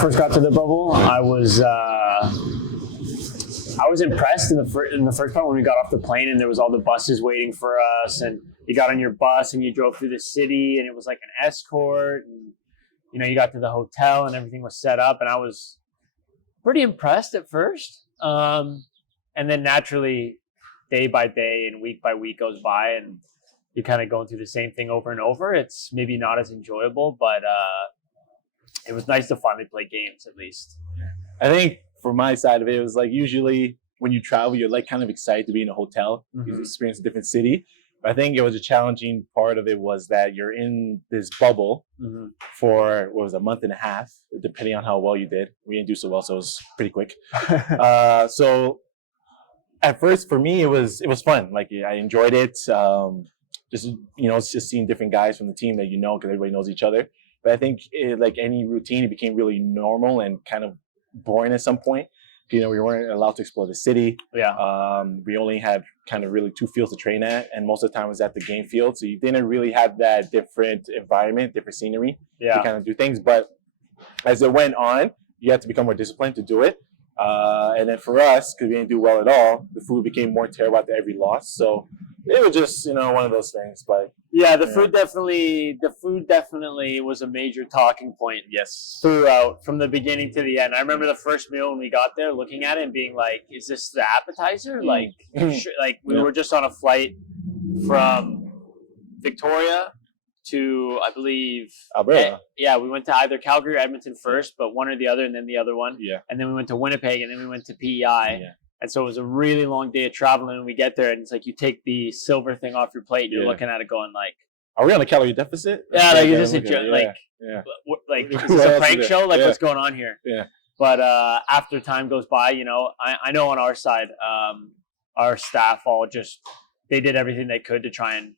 first got to the bubble, I was impressed in the first part when we got off the plane and there was all the buses waiting for us, and you got on your bus and you drove through the city and it was like an escort, and you got to the hotel and everything was set up, and I was pretty impressed at first. And then naturally, day by day and week by week goes by, and you're kind of going through the same thing over and over. It's maybe not as enjoyable, but it was nice to finally play games at least. I think for my side of it, it was like usually when you travel, you're like kind of excited to be in a hotel, you experience a different city. But I think it was a challenging part of it was that you're in this bubble for what was a month and a half, depending on how well you did. We didn't do so well, so it was pretty quick. So at first for me, it was fun. Like I enjoyed it. It's just seeing different guys from the team that because everybody knows each other. But I think like any routine, it became really normal and kind of boring at some point. We weren't allowed to explore the city. Yeah. We only had kind of really 2 fields to train at, and most of the time was at the game field. So you didn't really have that different environment, different scenery to kind of do things. But as it went on, you had to become more disciplined to do it. And then for us, because we didn't do well at all, the food became more terrible after every loss. So it was just, one of those things. But yeah, the food definitely was a major talking point. Yes. Throughout, from the beginning to the end. I remember the first meal when we got there, looking at it and being like, "Is this the appetizer?" Like, we were just on a flight from Victoria to, I believe, Alberta. We went to either Calgary or Edmonton first, but one or the other, and then the other one. Yeah. And then we went to Winnipeg, and then we went to PEI. Yeah. And so it was a really long day of traveling, and we get there, and it's like you take the silver thing off your plate, and you're looking at it going like, "Are we on a calorie deficit?" Yeah, like it's just a joke. Like is this a prank show? Like what's going on here? Yeah. But after time goes by, I know on our side, our staff they did everything they could to try and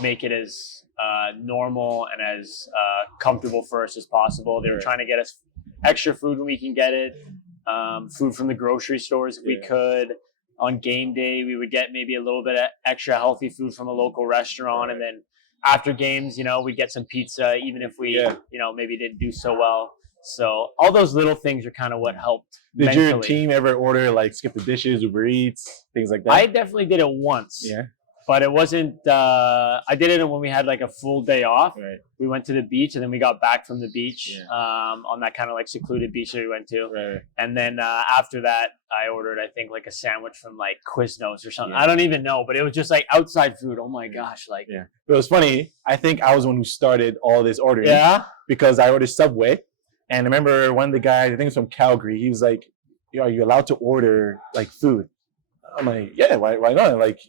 make it as normal and as comfortable for us as possible. They were trying to get us extra food when we can get it. Food from the grocery stores if we could. On game day, we would get maybe a little bit of extra healthy food from a local restaurant, and then after games, we'd get some pizza, even if we, maybe didn't do so well. So all those little things are kind of what helped. Did your team ever order like skip the dishes, Uber Eats, things like that? I definitely did it once. Yeah. But it wasn't, I did it when we had like a full day off. Right. We went to the beach, and then we got back from the beach on that kind of like secluded beach that we went to. Right. And then after that, I ordered, I think, like a sandwich from like Quiznos or something. I don't even know, but it was just like outside food. Oh my gosh. Like, it was funny. I think I was the one who started all this ordering. Yeah. Because I ordered Subway. And I remember one of the guys, I think it was from Calgary, he was like, "Are you allowed to order like food?" I'm like, "Yeah, why not?" Like,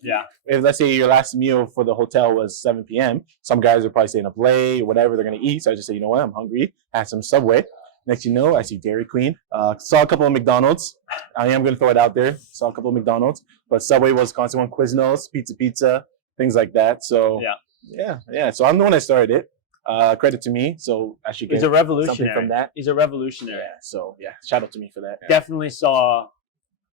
if let's say your last meal for the hotel was 7 p.m., some guys are probably staying up late, whatever they're going to eat. So I just say, "You know what? I'm hungry. I had some Subway." Next you know, I see Dairy Queen. Saw a couple of McDonald's. I am going to throw it out there. Saw a couple of McDonald's. But Subway was constant one. Quiznos, Pizza, things like that. So, yeah. So I'm the one that started it. Credit to me. So I should get something from that. He's a revolutionary. Yeah. So, shout out to me for that. Definitely saw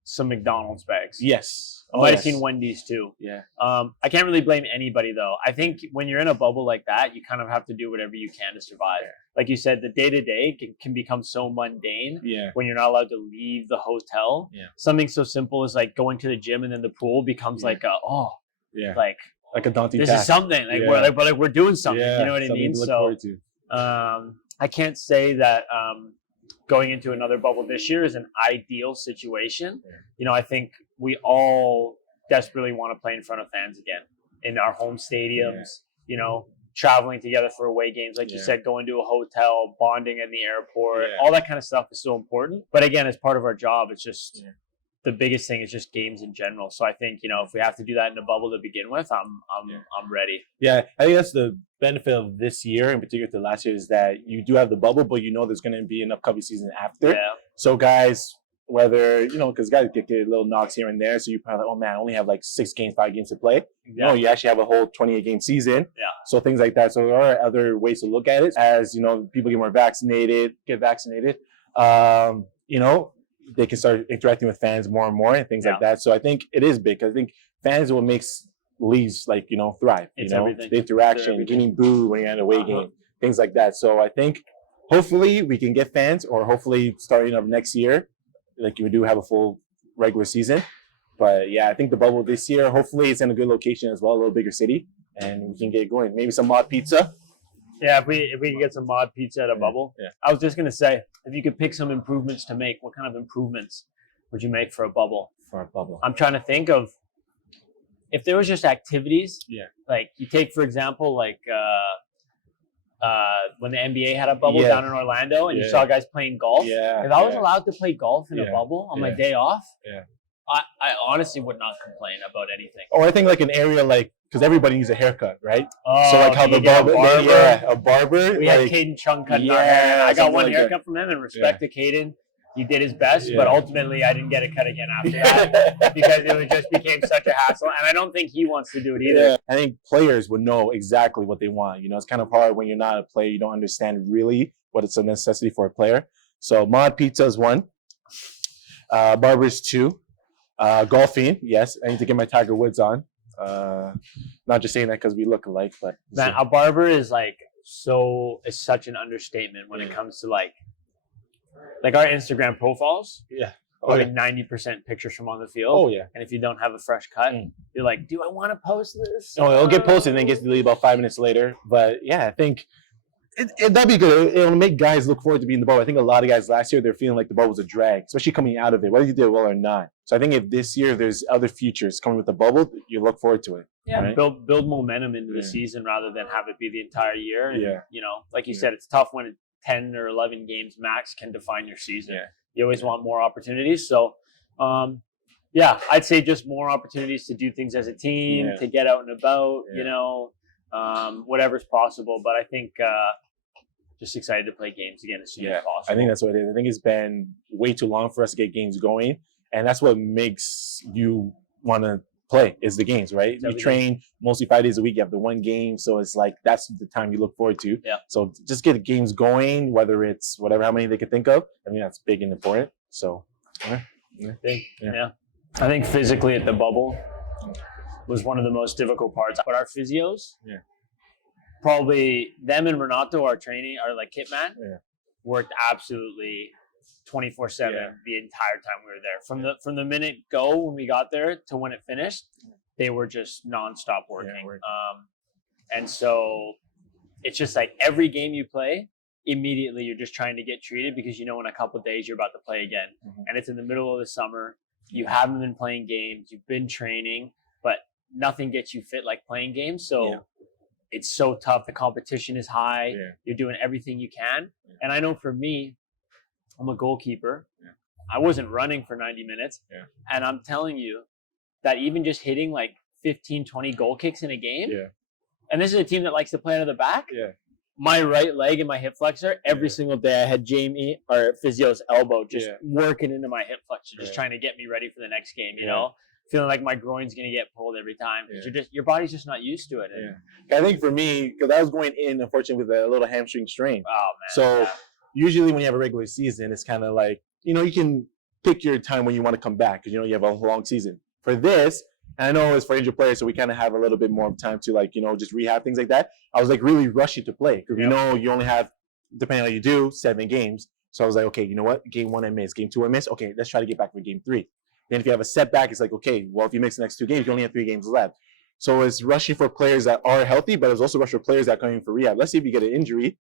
some McDonald's bags. Yes. Might have seen Wendy's too. Yeah. I can't really blame anybody though. I think when you're in a bubble like that, you kind of have to do whatever you can to survive. Yeah. Like you said, the day-to-day can become so mundane when you're not allowed to leave the hotel. Yeah. Something so simple as like going to the gym and then the pool becomes like like a daunting this task. Is something. Like we're doing something. You know what I mean? So I can't say that going into another bubble this year is an ideal situation. Yeah. I think we all desperately want to play in front of fans again in our home stadiums, traveling together for away games. Like you said, going to a hotel, bonding in the airport, all that kind of stuff is so important. But again, as part of our job, it's just the biggest thing is just games in general. So I think, if we have to do that in a bubble to begin with, I'm ready. Yeah, I think that's the benefit of this year in particular to last year is that you do have the bubble, but there's going to be an upcoming season after. Yeah. So guys, whether, because guys get little knocks here and there. So you probably, oh man, I only have like 6 games, 5 games to play. Yeah. No, you actually have a whole 28-game season. Yeah. So things like that. So there are other ways to look at it as, people get vaccinated. They can start interacting with fans more and more and things like that. So I think it is big. I think fans are what makes leagues thrive. It's everything. The interaction, getting booed when you're at an away game, things like that. So I think hopefully we can get fans, or hopefully starting of next year, like you do have a full regular season. But yeah, I think the bubble this year, hopefully it's in a good location as well, a little bigger city, and we can get going. Maybe some mod pizza. Yeah, if we can get some mod pizza at a bubble. Yeah. I was just gonna say, if you could pick some improvements to make, what kind of improvements would you make for a bubble? For a bubble. I'm trying to think of if there was just activities. Yeah. Like you take, for example, like when the NBA had a bubble Yeah. down in Orlando, and you Yeah. saw guys playing golf. Yeah. If I was yeah. allowed to play golf in a Yeah. bubble on my Yeah. day off, Yeah. I honestly would not complain about anything. Or I think like an area like, because everybody needs a haircut, right? Oh, So like how can the you get a barber, yeah, a barber. We like, had Caden Chung cutting our Yeah, hair. I got something one like haircut from him, and respect to Caden. He did his best, Yeah. but ultimately I didn't get a cut again after that because it just became such a hassle. And I don't think he wants to do it either. Yeah. I think players would know exactly what they want. You know, it's kind of hard when you're not a player. You don't understand really what it's a necessity for a player. So mod pizza is one. Barbers two. Golfing, yes. I need to get my Tiger Woods on. Not just saying that because we look alike, but Man, a barber is such an understatement when it comes to like our Instagram profiles. Yeah. Are like 90% pictures from on the field. Oh yeah. And if you don't have a fresh cut, you're like, do I want to post this? Oh, it'll get posted and then gets deleted about 5 minutes later. But yeah, I think that'd be good. It'll make guys look forward to being in the bubble. I think a lot of guys last year, they're feeling like the bubble was a drag, especially coming out of it, whether you did well or not. So I think if this year there's other features coming with the bubble, you look forward to it. Yeah, right? build momentum into the season rather than have it be the entire year. And, Yeah. you know, like you said, it's tough when 10 or 11 games max can define your season. Yeah. You always want more opportunities. So, yeah, I'd say just more opportunities to do things as a team, to get out and about, you know, whatever's possible. But I think just excited to play games again as soon as possible. I think that's what it is. I think it's been way too long for us to get games going. And that's what makes you want to play is the games, right? You train mostly 5 days a week. You have the one game. So it's like, that's the time you look forward to. Yeah. So just get the games going, whether it's how many they could think of. I mean, that's big and important. So, yeah. I think physically at the bubble was one of the most difficult parts. But our physios, probably them and Renato, our training, our like kit man, worked absolutely 24/7 the entire time we were there. From the minute go when we got there to when it finished, they were just nonstop working. And so it's just like every game you play, immediately you're just trying to get treated because you know in a couple of days you're about to play again. And it's in the middle of the summer. You haven't been playing games, you've been training, but nothing gets you fit like playing games. So it's so tough. The competition is high. You're doing everything you can. And I know for me, I'm a goalkeeper. I wasn't running for 90 minutes. And I'm telling you that even just hitting like 15, 20 goal kicks in a game, and this is a team that likes to play out of the back, my right leg and my hip flexor, every single day I had Jamie, our physio's elbow, just working into my hip flexor, just trying to get me ready for the next game, you know? Feeling like my groin's going to get pulled every time. Your body's just not used to it. I think for me, because I was going in, unfortunately, with a little hamstring strain. Oh, man. So usually when you have a regular season, it's kind of like, you know, you can pick your time when you want to come back because, you know, you have a long season. For this, and I know it's for injured players, so we kind of have a little bit more time to, like, you know, just rehab, things like that. I was, like, really rushing to play because we know you only have, depending on how you do, 7 games. So I was like, okay, you know what? Game 1 I missed. Game 2 I missed. Okay, let's try to get back for game 3. Then if you have a setback, it's like, okay, well, if you miss the next 2 games, you only have 3 games left. So it's rushing for players that are healthy, but it's also rushing for players that are coming for rehab. Let's say if you get an injury,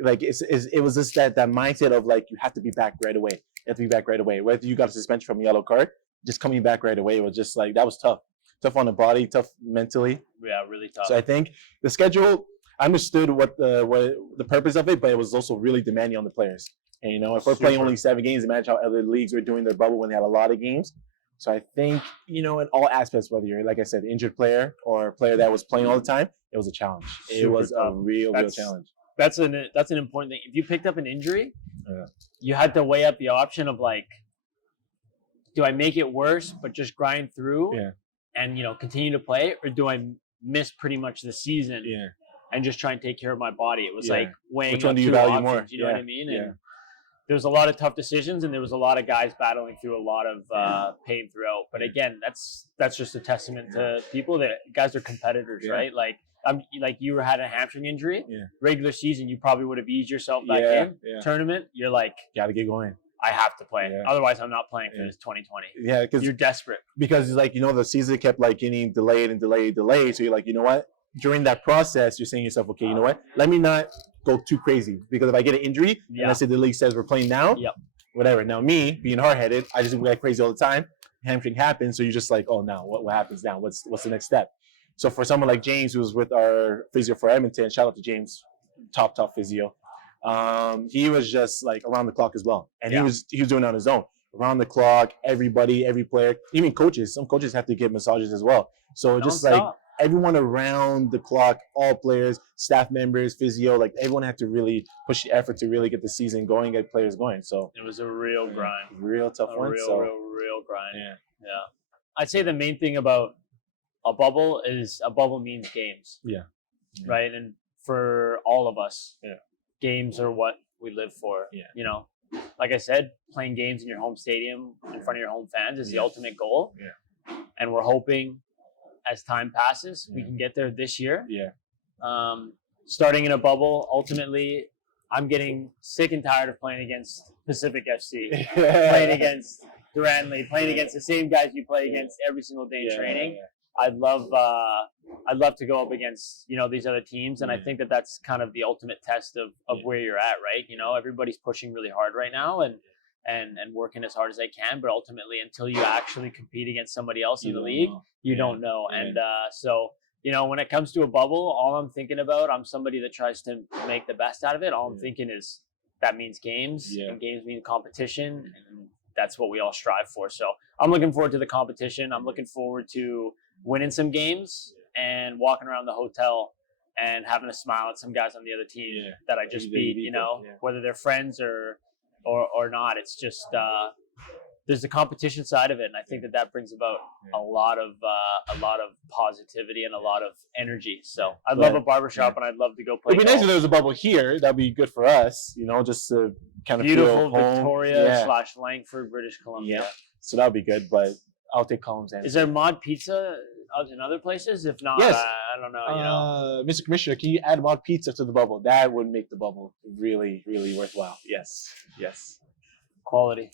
like it was just that mindset of like, you have to be back right away. You have to be back right away. Whether you got a suspension from a yellow card, just coming back right away was just like, that was tough. Tough on the body, tough mentally. Yeah, really tough. So I think the schedule, I understood what the purpose of it, but it was also really demanding on the players. And, you know, if we're playing only 7 games, imagine how other leagues were doing their bubble when they had a lot of games. So I think, you know, in all aspects, whether you're, like I said, injured player or a player that was playing all the time, it was a challenge. It was a real challenge. That's an important thing. If you picked up an injury, you had to weigh up the option of like, do I make it worse but just grind through and, you know, continue to play, or do I miss pretty much the season and just try and take care of my body? It was like weighing which one up do you 2 value options, more? you know what I mean? And there was a lot of tough decisions, and there was a lot of guys battling through a lot of pain throughout. But again, that's just a testament to people that guys are competitors, right? Like like you had a hamstring injury. Regular season, you probably would have eased yourself back in. Tournament, you're like, gotta get going. I have to play. Otherwise, I'm not playing for this 2020. Yeah, because you're desperate. Because like the season kept like getting delayed and delayed. So you're like, you know what? During that process, you're saying to yourself, okay, you know what? Let me not go too crazy, because if I get an injury, and let's say the league says we're playing now, whatever. Now me being hard-headed, I just get crazy all the time. Hamstring happens, so you're just like, oh, now what happens now? What's the next step? So for someone like James, who was with our physio for Edmonton, shout out to James, top physio. He was just like around the clock as well, and he was doing it on his own, around the clock. Everybody, every player, even coaches. Some coaches have to get massages as well. So just like everyone around the clock, all players, staff members, physio, like everyone had to really push the effort to really get the season going, get players going. So it was a real grind, real tough one. Real grind. Yeah. I'd say the main thing about a bubble is a bubble means games. Right, and for all of us, games are what we live for. You know, like I said, playing games in your home stadium in front of your home fans is the ultimate goal. And we're hoping, as time passes, we can get there this year. Starting in a bubble, ultimately, I'm getting sick and tired of playing against Pacific FC, playing against Duran, playing against the same guys you play against every single day in training. I'd love to go up against these other teams, and I think that that's kind of the ultimate test of where you're at, right? Everybody's pushing really hard right now and working as hard as they can, but ultimately, until you actually compete against somebody else in the league, you don't know. And so when it comes to a bubble, all I'm thinking about, I'm somebody that tries to make the best out of it. All I'm thinking is that means games, and games mean competition, and that's what we all strive for. So I'm looking forward to the competition. I'm looking forward to winning some games and walking around the hotel and having a smile at some guys on the other team that I just beat, whether they're friends or not. It's just there's the competition side of it, and I think that brings about a lot of positivity and a lot of energy. So I'd love a barbershop, and I'd love to go play. It'd be nice if there was a bubble here. That'd be good for us, just to kind of beautiful feel Victoria / Langford, British Columbia. So that'd be good, but I'll take Callum's answer. Is there mod pizza in other places? If not, I don't know. Mr. Commissioner, can you add mod pizza to the bubble? That would make the bubble really, really worthwhile. Yes. Quality.